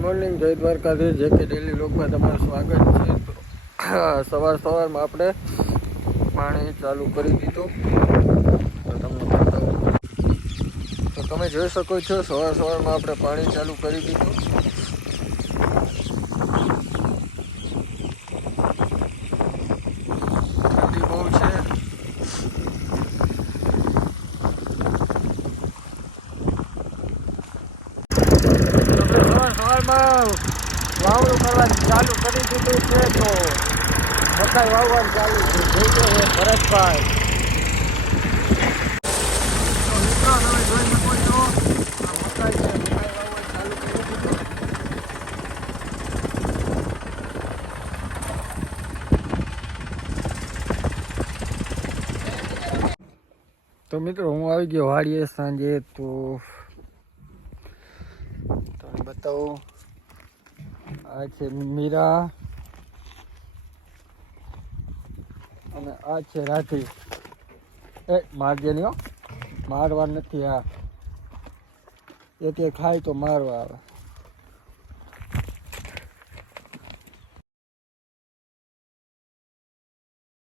Morning, જય દ્વારકાધીશ. જે કે ડેલી લોકમાં તમારું સ્વાગત છે. તો સવારમાં આપણે પાણી ચાલુ કરી દીધું. તો તમને બતાવું. તો તમે જોઈ શકો છો, સવારમાં આપણે પાણી ચાલુ કરી દીધું. ઠંડી બહુ છે. સવારમાં વાવણું કરવાનું ચાલુ કરી દીધું છે. તો મકાઈ વાવવાનું ચાલુ છે. જોઈ લો ભરતભાઈ. તો મિત્રો તમે જોઈ શકો છો, આ મકાઈ છે. મકાઈ વાવવાનું ચાલુ કરી દીધું. તો મિત્રો હું આવી ગયો વાડીએ સાંજે. તો તમને બતાવું, આ છે મીરા અને આ છે રાઠી. મારજે નહીં હો, મારવા નથી. આ એ તે ખાય તો મારવા આવે.